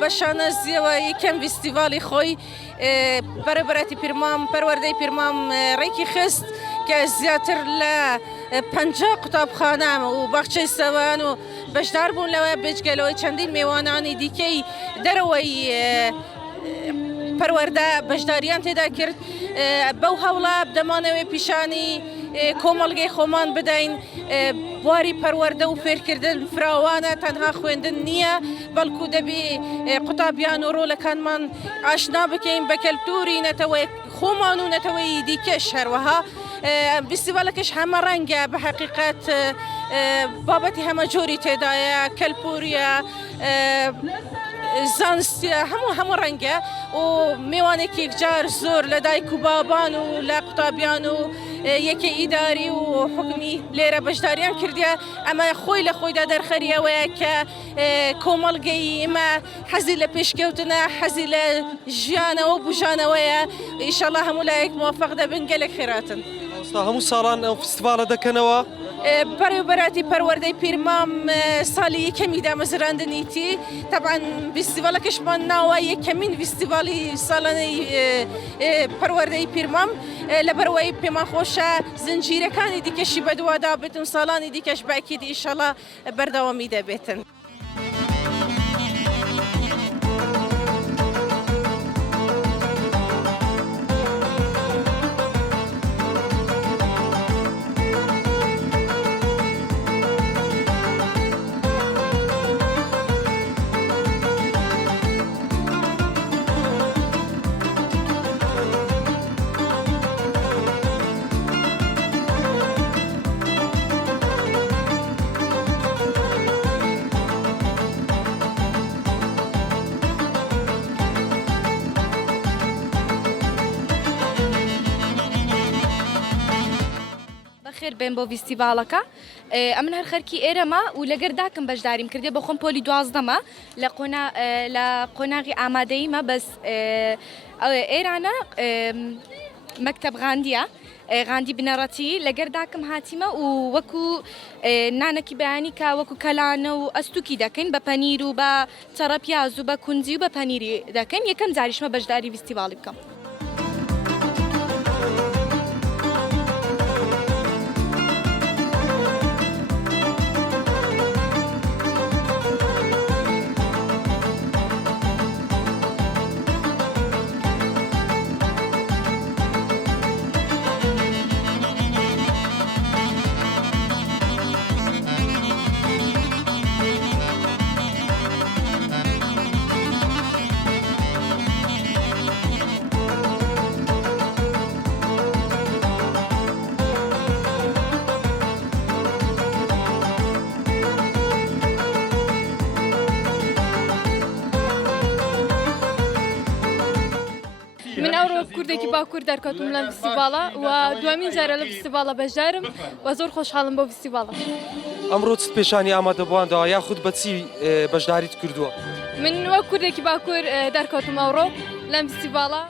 بەشانە زیەوە یەکەم فیستیڤالی خۆی بەرەبەتی پیرمام پەروەردەی پیرمام ڕێکی خست کە زیاتر لە 50 قوتابخانە و باخچەی سەوان و بەشدار بوون لەوە بچگەلەوەی چەندین میوانانی دیکەی دەرەوەی پەروەردە بەشداریان تێدا کرد بەو هەوڵە دەمانەوێت پیشانی کۆمەڵگەی خۆمان بدەین بواری پەروەردە و فێرکردن فراوانە تەنها خوێندن نییە بەڵکو دەبێ قوتابیان و ڕۆلەکانمان ئاشنا بکەین بە کەلتوری نەتەوەی خۆمان و نەتەوەی دیکەش هەروەها فیستیڤالەکەش هەمە ڕەنگە بە حەقیقەت بابەتی هەمە جۆری تێدایە کەلپوریە زانستیە هەموو ڕەنگە و میوانێکی یەکجار زۆر لە دایک و بابان و لە قوتابیان و یەکێ ئیداری و حکمی لێرە بەشداریان کردیە ئەمە خۆی لە خۆیدا دەرخەریەوەیە کە کۆمەڵگەی ئێمە حەزی لە پێشکەوتنە حەزی لە ژیانەوە بژانەوەیە ئیشەڵڵا هەموو لایەک موفەق دەبن گەلێک خێراتن. هەموو ساڵان ئەو فستیڤالە دەکەنەوە؟ بەڕێوەبەراتی پەروەردەی پیرمام ساڵی یەکەمی دامەزراندنیتی تەبعاً فیستیڤالەکەشمان ناوە یەکەمین فیستیڤالی ساڵانەی پەروەردەی پیرمام لەبەرەوەی پێمان خۆشە زنجیرەکانی دیکەشی بەدووادا بێتن ساڵانی دیکەش باکیت ئیشەڵڵا بەردەوامی دەبێتن. خێر بێن بۆ فیستیڤالەکە ئەمن هەر خەرکی ئێرەمە و لەگەر داکەم بەشداریم کردێ بە خۆم پۆلی 12مە لە قۆناغی ئامادەیمە بەس ئێرانە مەکتەب غاندیە غاندی بنەڕەتی لەگەر داکەم هاتیمە و وەکو نانەکی بەیانی کە وەکو کەلانە و ئەستوکی دەکەین بە پەنیر و بە چەڕە پیاز و بە کونجی و بە پەنیری دەکەین یەکەم جاریشمە بەشداری فیستیڤاڵی بکەم. من ئەوڕۆ کوردێکی باکوور دەرکەوتم لەم فیستیڤاڵە و دوامین جارە لە فیستیڤاڵە بەشدارم و زۆر خۆشحاڵم بۆ فیستیڤاڵە. ئەمڕۆ چ پێشانی ئامادەبووانەوە یاخود بەچی بەشداریت کردووە؟ من وەک کوردێکی باکوور دەرکەوتم ئەوڕۆ لەم فیستیڤاڵە.